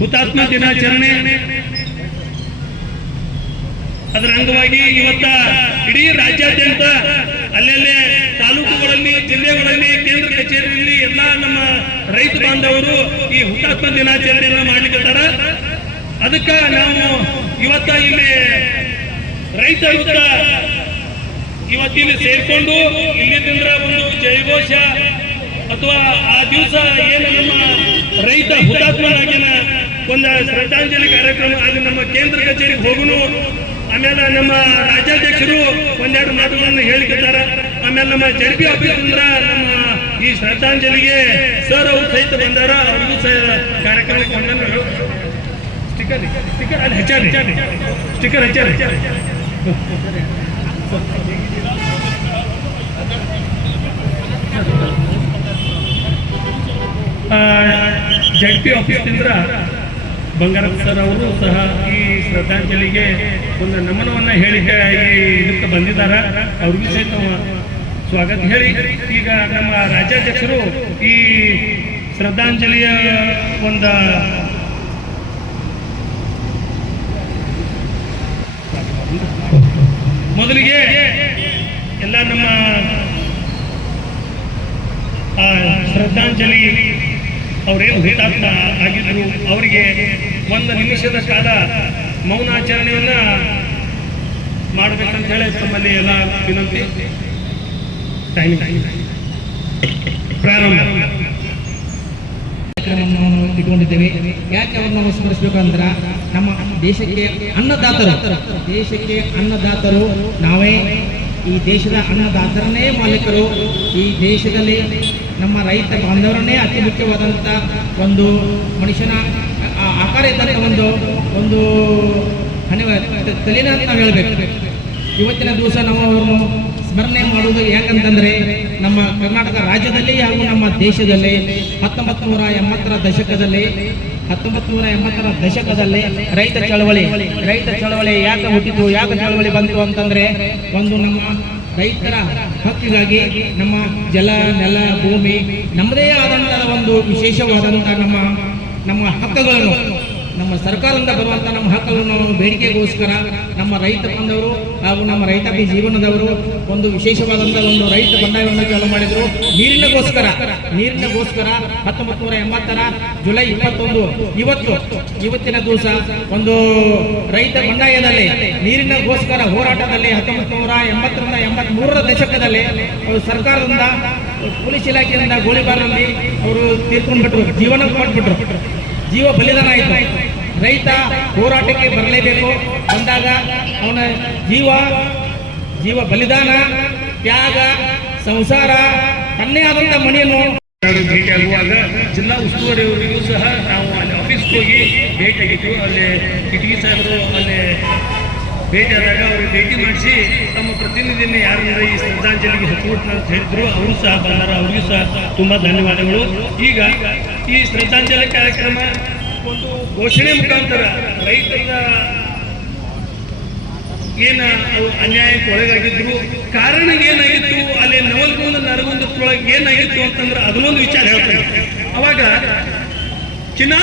ಹುತಾತ್ಮ ದಿನಾಚರಣೆ ಅದರ ಅಂಗವಾಗಿ ಇವತ್ತ ಇಡೀ ರಾಜ್ಯಾದ್ಯಂತ ಅಲ್ಲಲ್ಲೇ ತಾಲೂಕುಗಳಲ್ಲಿ ಜಿಲ್ಲೆಗಳಲ್ಲಿ ಕೇಂದ್ರ ಕಚೇರಿಯಲ್ಲಿ ಎಲ್ಲ ನಮ್ಮ ರೈತ ಬಾಂಧವರು ಈ ಹುತಾತ್ಮ ದಿನಾಚರಣೆಯನ್ನ ಮಾಡ್ಲಿಕ್ಕತ್ತಾರ. ಅದಕ್ಕ ನಾವು ಇವತ್ತ ಇಲ್ಲಿ ರೈತ ವೃತ್ತ ಇವತ್ತಿಲ್ಲಿ ಸೇರ್ಕೊಂಡು ಇಲ್ಲಿಂದ ಒಂದು ಜಯಘೋಷ ಅಥವಾ ಆ ದಿವಸ ಏನು ನಮ್ಮ ರೈತ ಹುತಾತ್ಮನಾಗಿನ ಒಂದು ಶ್ರದ್ಧಾಂಜಲಿ ಕಾರ್ಯಕ್ರಮ ಅಲ್ಲಿ ನಮ್ಮ ಕೇಂದ್ರ ಕಚೇರಿಗೆ ಹೋಗುನು. ಆಮೇಲೆ ನಮ್ಮ ರಾಜ್ಯಾಧ್ಯಕ್ಷರು ಒಂದೆರಡು ಮಾತುಗಳನ್ನು ಹೇಳಿಕೊಟ್ಟಾರ. ಆಮೇಲೆ ನಮ್ಮ ಜಡ್ಪಿ ಆಫೀಸರಿಂದ ನಮ್ಮ ಈ ಶ್ರದ್ಧಾಂಜಲಿಗೆ ಸರ್ ಅವರು ಸಹಿತ ಬಂದಾರ. ಅವ್ರಿಗೂ ಸಹ ಕಾರ್ಯಕ್ರಮಕ್ಕೆ ಒಂದನ್ನು ಸ್ಟಿಕ್ಕರ್ ಅಲ್ಲಿ ಹಚ್ಚಾರಿ, ಸ್ಟಿಕ್ಕರ್ ಹಚ್ಚಾರಿ. ಜಡ್ಪಿ ಆಫೀಸಿಂದ ಬಂಗಾರಪ್ಪ ಸರ್ ಅವರು ಸಹ ಈ ಶ್ರದ್ಧಾಂಜಲಿಗೆ ಒಂದು ನಮನವನ್ನ ಹೇಳಿಕೆ ಇದಕ್ಕೆ ಬಂದಿದ್ದಾರೆ. ಅವ್ರಿಗೂ ಸಹಿತ ಸ್ವಾಗತ ಹೇಳಿ ಈಗ ನಮ್ಮ ರಾಜ್ಯಾಧ್ಯಕ್ಷರು ಈ ಶ್ರದ್ಧಾಂಜಲಿಯ ಒಂದು ಮೊದಲಿಗೆ ಎಲ್ಲ ನಮ್ಮ ಶ್ರದ್ಧಾಂಜಲಿ ಅವರೇನು ಹುತಾತ್ಮ ಆಗಿದ್ರು ಅವರಿಗೆ ಒಂದು ನಿಮಿಷದ ಕಾಲ ಮೌನಾಚರಣೆಯನ್ನ ಮಾಡಬೇಕಂತ ಹೇಳಿ ತಮ್ಮಲ್ಲಿ ಎಲ್ಲ ವಿನಂತಿ. ಪ್ರಾರಂಭ ಕಾರ್ಯಕ್ರಮವನ್ನು ಇಟ್ಕೊಂಡಿದ್ದೇವೆ. ಯಾಕೆ ಅವ್ರನ್ನ ನಾವು ಸ್ಮರಿಸಬೇಕಂದ್ರೆ ನಮ್ಮ ದೇಶಕ್ಕೆ ಅನ್ನದಾತರು ನಾವೇ. ಈ ದೇಶದ ಅನ್ನದಾತರನ್ನೇ ಮಾಲೀಕರು. ಈ ದೇಶದಲ್ಲಿ ನಮ್ಮ ರೈತ ಬಾಂಧವರನ್ನೇ ಅತಿ ಮುಖ್ಯವಾದಂಥ ಒಂದು ಮನುಷ್ಯನ ಆಕಾರ ಇದ್ದಂಥ ಒಂದು ತಲೆನ ಅಂತ ನಾವು ಹೇಳಬೇಕು. ಇವತ್ತಿನ ದಿವಸ ನಾವು ಅವರನ್ನು ಸ್ಮರಣೆ ಮಾಡುವುದು ಯಾಕಂತಂದರೆ ನಮ್ಮ ಕರ್ನಾಟಕ ರಾಜ್ಯದಲ್ಲಿ ಹಾಗೂ ನಮ್ಮ ದೇಶದಲ್ಲಿ 1980ರ ದಶಕದಲ್ಲಿ ರೈತ ಚಳವಳಿ ಯಾಕೆ ಹುಟ್ಟಿತು, ಯಾಕೆ ಚಳವಳಿ ಬಂತು ಅಂತಂದ್ರೆ ಒಂದು ನಮ್ಮ ರೈತರ ಹಕ್ಕಿಗಾಗಿ ನಮ್ಮ ಜಲ ನೆಲ ಭೂಮಿ ನಮ್ಮದೇ ಆದಂತಹ ಒಂದು ವಿಶೇಷವಾದಂಥ ನಮ್ಮ ಹಕ್ಕುಗಳನ್ನು ನಮ್ಮ ಸರ್ಕಾರದಿಂದ ಬರುವಂಥ ನಮ್ಮ ಹಕ್ಕುಗಳನ್ನು ಬೇಡಿಕೆಗೋಸ್ಕರ ನಮ್ಮ ರೈತ ಬಾಂಧವರು ಹಾಗೂ ನಮ್ಮ ರೈತಾಪಿ ಜೀವನದವರು ಒಂದು ವಿಶೇಷವಾದಂಥ ಒಂದು ರೈತ ಬಂಡಾಯವನ್ನು ಚಾಲೂ ಮಾಡಿದರು. ನೀರಿನಗೋಸ್ಕರ 1980ರ ಜುಲೈ 21 ಇವತ್ತಿನ ದಿವಸ ಒಂದು ರೈತ ಬಂಡಾಯದಲ್ಲಿ ನೀರಿನಗೋಸ್ಕರ ಹೋರಾಟದಲ್ಲಿ 1980ರಿಂದ 83ರ ದಶಕದಲ್ಲಿ ಸರ್ಕಾರದಿಂದ ಪೊಲೀಸ್ ಇಲಾಖೆಯಿಂದ ಗೋಲಿಬಾರ್ನಲ್ಲಿ ಅವರು ತೀರ್ಕೊಂಡ್ಬಿಟ್ರು, ಜೀವನ ಕೊಟ್ಬಿಟ್ರು, ಜೀವ ಬಲಿದಾನ ಆಯಿತು. ರೈತ ಹೋರಾಟಕ್ಕೆ ಬರಲೇಬೇಕು ಅಂದಾಗ ಅವನ ಜೀವ ಬಲಿದಾನ, ತ್ಯಾಗ, ಸಂಸಾರ, ತನ್ನೇ ಆದಂಥ ಮನೆಯನ್ನು ಭೇಟಿಯಾಗುವಾಗ ಜಿಲ್ಲಾ ಉಸ್ತುವಾರಿಯವರಿಗೂ ಸಹ ನಾವು ಅಲ್ಲಿ ಆಫೀಸ್ಗೆ ಹೋಗಿ ಭೇಟಿಯಾಗಿದ್ವಿ. ಅಲ್ಲಿ ಕಿಟಕಿ ಸಾಹೇಬರು ಅಲ್ಲಿ ಭೇಟಿಯಾದಾಗ ಅವರು ಭೇಟಿ ಮಾಡಿಸಿ ತಮ್ಮ ಪ್ರತಿನಿಧಿಯನ್ನು ಯಾರಿಂದ ಈ ಶ್ರದ್ಧಾಂಜಲಿಗೆ ಹಚ್ಚಿಬಿಟ್ಟು ಅಂತ ಹೇಳಿದ್ರು. ಅವರು ಸಹ ಬಂದಾರ. ಅವರಿಗೂ ಸಹ ತುಂಬ ಧನ್ಯವಾದಗಳು. ಈಗ ಈ ಶ್ರದ್ಧಾಂಜಲಿ ಕಾರ್ಯಕ್ರಮ ಒಂದು ಘೋಷಣೆ ಮುಖಾಂತರ ರೈತರ ಏನ ಅನ್ಯಾಯಕ್ಕೆ ಒಳಗಾಗಿದ್ರು, ಕಾರಣ ಏನಾಗಿತ್ತು, ಅಲ್ಲಿ ನವಲ್ಗುಂದ ನರಗುಂದದೊಳಗೆ ಏನಾಗಿತ್ತು ಅಂತಂದ್ರೆ ಅದನ್ನೊಂದು ವಿಚಾರ ಹೇಳ್ತಾರೆ. ಅವಾಗ ಚಿನ್ನ